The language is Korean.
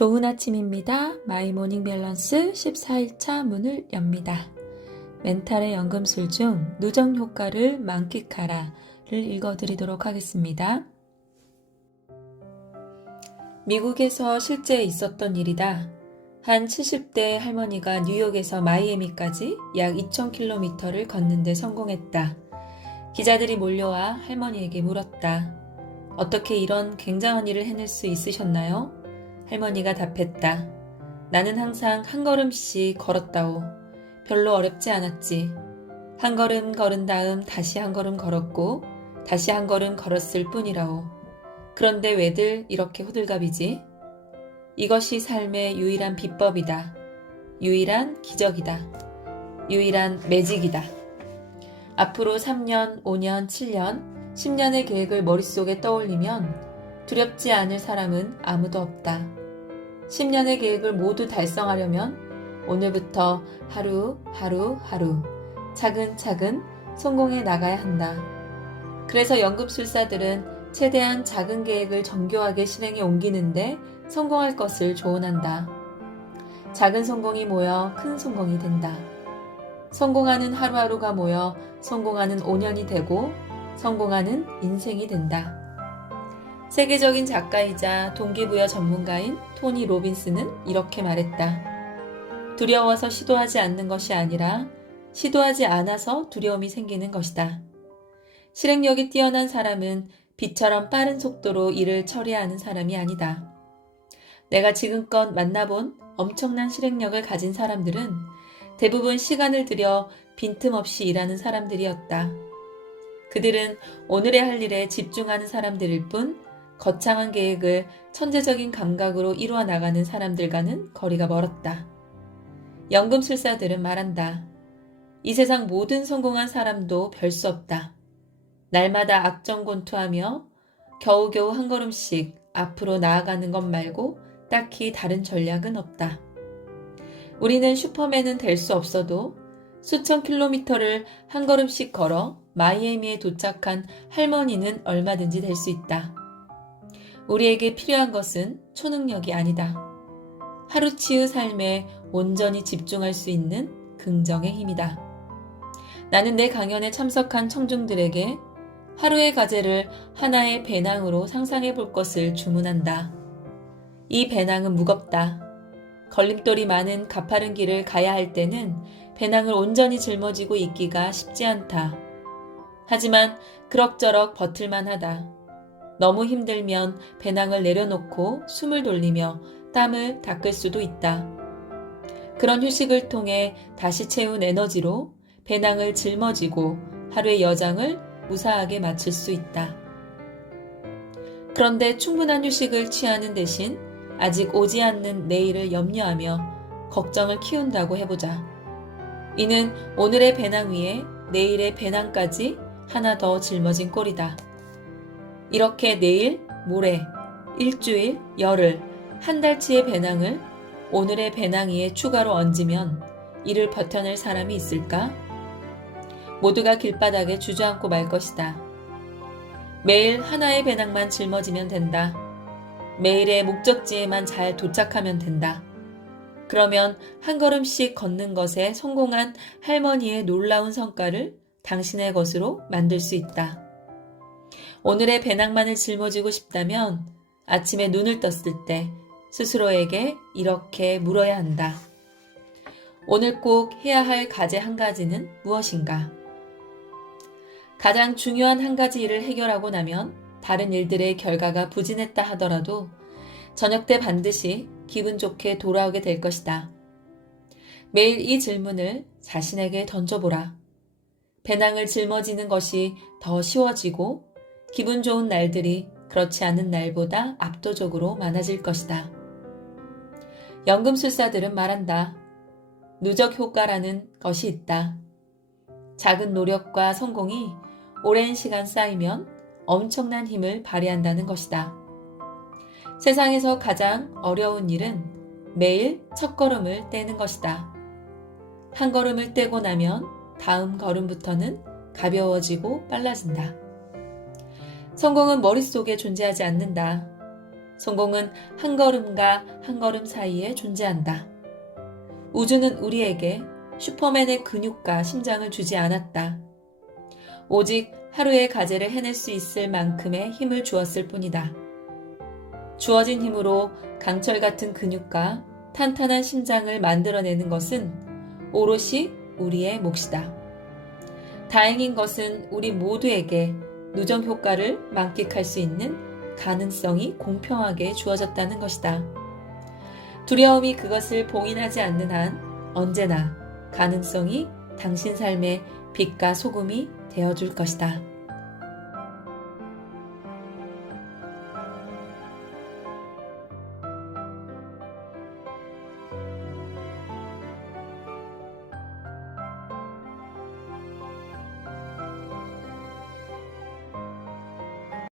좋은 아침입니다. 마이 모닝 밸런스 14일차 문을 엽니다. 멘탈의 연금술 중 누적 효과를 만끽하라를 읽어드리도록 하겠습니다. 미국에서 실제 있었던 일이다. 한 70대 할머니가 뉴욕에서 마이애미까지 약 2,000km를 걷는데 성공했다. 기자들이 몰려와 할머니에게 물었다. 어떻게 이런 굉장한 일을 해낼 수 있으셨나요? 할머니가 답했다. 나는 항상 한 걸음씩 걸었다오. 별로 어렵지 않았지. 한 걸음 걸은 다음 다시 한 걸음 걸었고 다시 한 걸음 걸었을 뿐이라오. 그런데 왜들 이렇게 호들갑이지? 이것이 삶의 유일한 비법이다. 유일한 기적이다. 유일한 매직이다. 앞으로 3년, 5년, 7년, 10년의 계획을 머릿속에 떠올리면 두렵지 않을 사람은 아무도 없다. 10년의 계획을 모두 달성하려면 오늘부터 하루 차근차근 성공해 나가야 한다. 그래서 연금술사들은 최대한 작은 계획을 정교하게 실행에 옮기는데 성공할 것을 조언한다. 작은 성공이 모여 큰 성공이 된다. 성공하는 하루하루가 모여 성공하는 5년이 되고 성공하는 인생이 된다. 세계적인 작가이자 동기부여 전문가인 토니 로빈스는 이렇게 말했다. 두려워서 시도하지 않는 것이 아니라 시도하지 않아서 두려움이 생기는 것이다. 실행력이 뛰어난 사람은 빛처럼 빠른 속도로 일을 처리하는 사람이 아니다. 내가 지금껏 만나본 엄청난 실행력을 가진 사람들은 대부분 시간을 들여 빈틈없이 일하는 사람들이었다. 그들은 오늘의 할 일에 집중하는 사람들일 뿐 거창한 계획을 천재적인 감각으로 이루어 나가는 사람들과는 거리가 멀었다. 연금술사들은 말한다. 이 세상 모든 성공한 사람도 별 수 없다. 날마다 악정곤투하며 겨우겨우 한 걸음씩 앞으로 나아가는 것 말고 딱히 다른 전략은 없다. 우리는 슈퍼맨은 될 수 없어도 수천 킬로미터를 한 걸음씩 걸어 마이애미에 도착한 할머니는 얼마든지 될 수 있다. 우리에게 필요한 것은 초능력이 아니다. 하루치의 삶에 온전히 집중할 수 있는 긍정의 힘이다. 나는 내 강연에 참석한 청중들에게 하루의 과제를 하나의 배낭으로 상상해 볼 것을 주문한다. 이 배낭은 무겁다. 걸림돌이 많은 가파른 길을 가야 할 때는 배낭을 온전히 짊어지고 있기가 쉽지 않다. 하지만 그럭저럭 버틸만 하다. 너무 힘들면 배낭을 내려놓고 숨을 돌리며 땀을 닦을 수도 있다. 그런 휴식을 통해 다시 채운 에너지로 배낭을 짊어지고 하루의 여정을 무사하게 마칠 수 있다. 그런데 충분한 휴식을 취하는 대신 아직 오지 않는 내일을 염려하며 걱정을 키운다고 해보자. 이는 오늘의 배낭 위에 내일의 배낭까지 하나 더 짊어진 꼴이다. 이렇게 내일, 모레, 일주일, 열흘, 한 달치의 배낭을 오늘의 배낭 위에 추가로 얹으면 이를 버텨낼 사람이 있을까? 모두가 길바닥에 주저앉고 말 것이다. 매일 하나의 배낭만 짊어지면 된다. 매일의 목적지에만 잘 도착하면 된다. 그러면 한 걸음씩 걷는 것에 성공한 할머니의 놀라운 성과를 당신의 것으로 만들 수 있다. 오늘의 배낭만을 짊어지고 싶다면 아침에 눈을 떴을 때 스스로에게 이렇게 물어야 한다. 오늘 꼭 해야 할 과제 한 가지는 무엇인가? 가장 중요한 한 가지 일을 해결하고 나면 다른 일들의 결과가 부진했다 하더라도 저녁 때 반드시 기분 좋게 돌아오게 될 것이다. 매일 이 질문을 자신에게 던져보라. 배낭을 짊어지는 것이 더 쉬워지고 기분 좋은 날들이 그렇지 않은 날보다 압도적으로 많아질 것이다. 연금술사들은 말한다. 누적 효과라는 것이 있다. 작은 노력과 성공이 오랜 시간 쌓이면 엄청난 힘을 발휘한다는 것이다. 세상에서 가장 어려운 일은 매일 첫 걸음을 떼는 것이다. 한 걸음을 떼고 나면 다음 걸음부터는 가벼워지고 빨라진다. 성공은 머릿속에 존재하지 않는다. 성공은 한 걸음과 한 걸음 사이에 존재한다. 우주는 우리에게 슈퍼맨의 근육과 심장을 주지 않았다. 오직 하루의 과제를 해낼 수 있을 만큼의 힘을 주었을 뿐이다. 주어진 힘으로 강철 같은 근육과 탄탄한 심장을 만들어내는 것은 오롯이 우리의 몫이다. 다행인 것은 우리 모두에게 누적 효과를 만끽할 수 있는 가능성이 공평하게 주어졌다는 것이다. 두려움이 그것을 봉인하지 않는 한 언제나 가능성이 당신 삶의 빛과 소금이 되어줄 것이다.